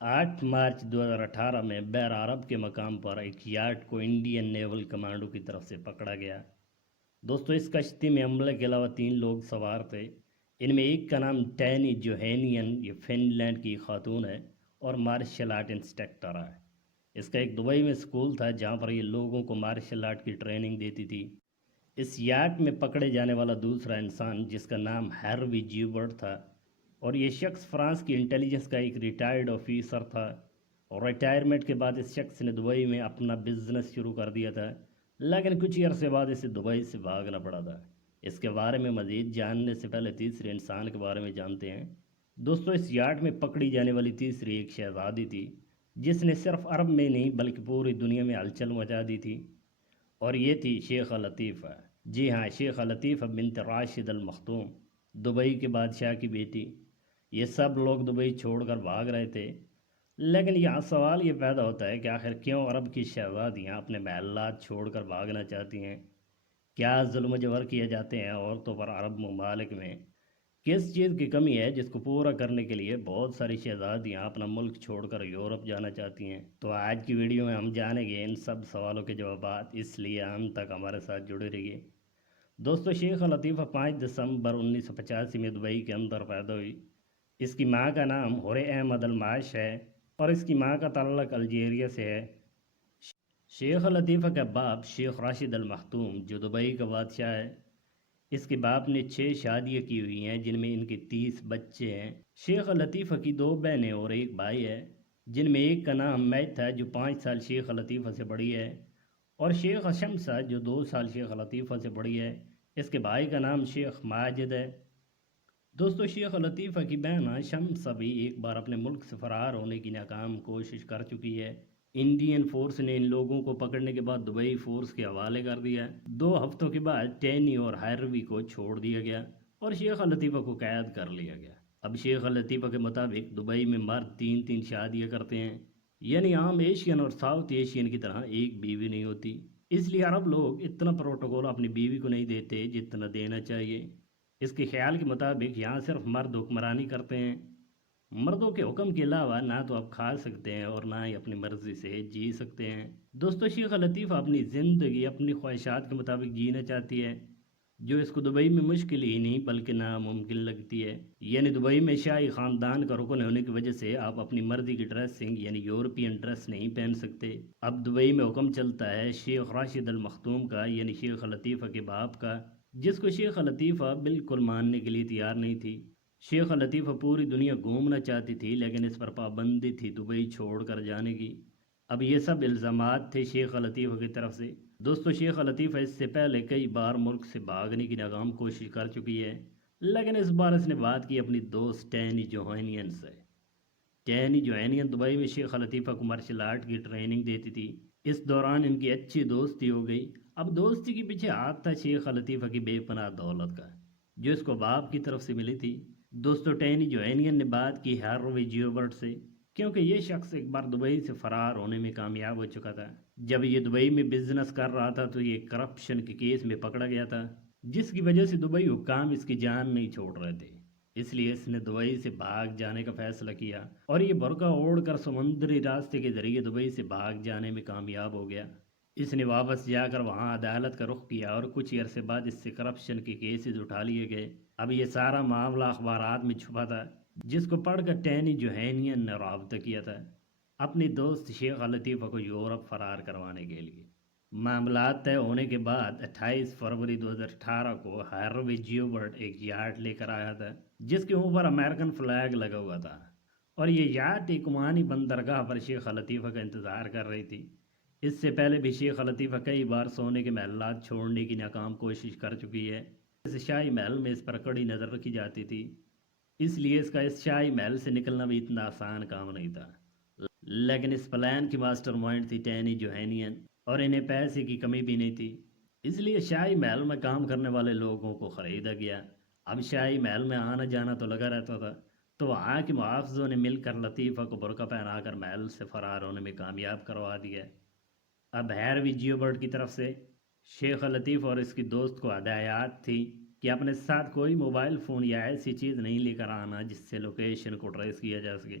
8 مارچ 2018 میں بحر عرب کے مقام پر ایک یاٹ کو انڈین نیول کمانڈو کی طرف سے پکڑا گیا۔ دوستو اس کشتی میں عملے کے علاوہ 3 لوگ سوار تھے۔ ان میں ایک کا نام ٹینی جوہینین، یہ فن لینڈ کی خاتون ہے اور مارشل آرٹ انسٹرکٹر ہے۔ اس کا ایک دبئی میں اسکول تھا جہاں پر یہ لوگوں کو مارشل آرٹ کی ٹریننگ دیتی تھی۔ اس یاٹ میں پکڑے جانے والا دوسرا انسان جس کا نام ہیروی جیوبرٹ تھا، اور یہ شخص فرانس کی انٹیلیجنس کا ایک ریٹائرڈ آفیسر تھا، اور ریٹائرمنٹ کے بعد اس شخص نے دبئی میں اپنا بزنس شروع کر دیا تھا، لیکن کچھ ہی عرصے بعد اسے دبئی سے بھاگنا پڑا تھا۔ اس کے بارے میں مزید جاننے سے پہلے تیسرے انسان کے بارے میں جانتے ہیں۔ دوستو اس یاٹ میں پکڑی جانے والی تیسری ایک شہزادی تھی جس نے صرف عرب میں نہیں بلکہ پوری دنیا میں ہلچل مچا دی تھی، اور یہ تھی شیخہ لطیفہ۔ جی ہاں، شیخہ لطیفہ بنت راشد المختوم، دبئی کے بادشاہ کی بیٹی۔ یہ سب لوگ دبئی چھوڑ کر بھاگ رہے تھے، لیکن یہاں سوال یہ پیدا ہوتا ہے کہ آخر کیوں عرب کی شہزادیاں اپنے محلات چھوڑ کر بھاگنا چاہتی ہیں؟ کیا ظلم و جبر کیے جاتے ہیں عورتوں پر عرب ممالک میں؟ کس چیز کی کمی ہے جس کو پورا کرنے کے لیے بہت ساری شہزادیاں اپنا ملک چھوڑ کر یورپ جانا چاہتی ہیں؟ تو آج کی ویڈیو میں ہم جانیں گے ان سب سوالوں کے جوابات، اس لیے ہم تک ہمارے ساتھ جڑے رہیے۔ دوستو شیخہ لطیفہ 5 دسمبر 1985 میں دبئی کے اندر پیدا ہوئی۔ اس کی ماں کا نام حورِ احمد المعاش ہے اور اس کی ماں کا تعلق الجیریا سے ہے۔ شیخہ لطیفہ کا باپ شیخ راشد المختوم جو دبئی کا بادشاہ ہے، اس کے باپ نے 6 شادیاں کی ہوئی ہیں جن میں ان کے 30 بچے ہیں۔ شیخہ لطیفہ کی 2 بہنیں اور ایک بھائی ہے، جن میں ایک کا نام میت ہے جو 5 سال شیخہ لطیفہ سے بڑی ہے، اور شیخ شمسہ جو 2 سال شیخ لطیفہ سے بڑی ہے۔ اس کے بھائی کا نام شیخ ماجد ہے۔ دوستو شیخ لطیفہ کی بہن شمسہ بھی ایک بار اپنے ملک سے فرار ہونے کی ناکام کوشش کر چکی ہے۔ انڈین فورس نے ان لوگوں کو پکڑنے کے بعد دبئی فورس کے حوالے کر دیا۔ 2 ہفتوں کے بعد ٹینی اور ہیروی کو چھوڑ دیا گیا اور شیخہ لطیفہ کو قید کر لیا گیا۔ اب شیخہ لطیفہ کے مطابق دبئی میں مرد 3 شادیاں کرتے ہیں، یعنی عام ایشین اور ساؤتھ ایشین کی طرح ایک بیوی نہیں ہوتی۔ اس لیے عرب لوگ اتنا پروٹوکول اپنی بیوی کو نہیں دیتے جتنا دینا چاہیے۔ اس کے خیال کے مطابق یہاں صرف مرد حکمرانی کرتے ہیں۔ مردوں کے حکم کے علاوہ نہ تو آپ کھا سکتے ہیں اور نہ ہی اپنی مرضی سے جی سکتے ہیں۔ دوستو شیخہ لطیفہ اپنی زندگی اپنی خواہشات کے مطابق جینا چاہتی ہے، جو اس کو دبئی میں مشکل ہی نہیں بلکہ ناممکن لگتی ہے۔ یعنی دبئی میں شاہی خاندان کا رکن ہونے کی وجہ سے آپ اپنی مرضی کی ڈریسنگ یعنی یورپین ڈریس نہیں پہن سکتے۔ اب دبئی میں حکم چلتا ہے شیخ راشد المختوم کا، یعنی شیخہ لطیفہ کے باپ کا، جس کو شیخہ لطیفہ بالکل ماننے کے لیے تیار نہیں تھی۔ شیخہ لطیفہ پوری دنیا گھومنا چاہتی تھی لیکن اس پر پابندی تھی دبئی چھوڑ کر جانے کی۔ اب یہ سب الزامات تھے شیخہ لطیفہ کی طرف سے۔ دوستو شیخہ لطیفہ اس سے پہلے کئی بار ملک سے بھاگنے کی ناکام کوشش کر چکی ہے، لیکن اس بار اس نے بات کی اپنی دوست ٹینی جوہینین سے۔ ٹینی جوہینین دبئی میں شیخہ لطیفہ کو مارشل آرٹ کی ٹریننگ دیتی تھی۔ اس دوران ان کی اچھی دوستی ہو گئی۔ اب دوستی کے پیچھے ہاتھ تھا شیخہ لطیفہ کی بے پناہ دولت کا، جو اس کو باپ کی طرف سے ملی تھی۔ دوستو ٹینی جوہینین نے بات کی ہیروی جیوبرٹ سے، کیونکہ یہ شخص ایک بار دبئی سے فرار ہونے میں کامیاب ہو چکا تھا۔ جب یہ دبئی میں بزنس کر رہا تھا تو یہ کرپشن کے کیس میں پکڑا گیا تھا، جس کی وجہ سے دبئی حکام اس کی جان نہیں چھوڑ رہے تھے۔ اس لیے اس نے دبئی سے بھاگ جانے کا فیصلہ کیا اور یہ برقع اوڑھ کر سمندری راستے کے ذریعے دبئی سے بھاگ جانے میں کامیاب ہو گیا۔ اس نے واپس جا کر وہاں عدالت کا رخ کیا اور کچھ عرصے بعد اس سے کرپشن کے کیسز اٹھا لیے گئے۔ اب یہ سارا معاملہ اخبارات میں چھپا تھا، جس کو پڑھ کر ٹینی جوہینین نے رابطہ کیا تھا اپنی دوست شیخہ لطیفہ کو یورپ فرار کروانے کے لیے۔ معاملات طے ہونے کے بعد 28 فروری 2018 کو ہیروی جیوبرٹ ایک یاٹ لے کر آیا تھا جس کے اوپر امریکن فلیگ لگا ہوا تھا، اور یہ یاٹ ایک عمانی بندرگاہ پر شیخہ لطیفہ کا انتظار کر رہی تھی۔ اس سے پہلے بھی شیخہ لطیفہ کئی بار سونے کے محلات چھوڑنے کی ناکام کوشش کر چکی ہے۔ اس شاہی محل میں اس پر کڑی نظر رکھی جاتی تھی، اس لیے اس کا اس شاہی محل سے نکلنا بھی اتنا آسان کام نہیں تھا۔ لیکن اس پلان کی ماسٹر مائنڈ تھی ٹینی جوہینین، اور انہیں پیسے کی کمی بھی نہیں تھی، اس لیے شاہی محل میں کام کرنے والے لوگوں کو خریدا گیا۔ اب شاہی محل میں آنا جانا تو لگا رہتا تھا، تو وہاں کے محافظوں نے مل کر لطیفہ کو برقع پہنا کر محل سے فرار ہونے میں کامیاب کروا دیا۔ اب ہیروی جیوبرٹ کی طرف سے شیخہ لطیفہ اور اس کی دوست کو ہدایات تھی کہ اپنے ساتھ کوئی موبائل فون یا ایسی چیز نہیں لے کر آنا جس سے لوکیشن کو ٹریس کیا جا سکے۔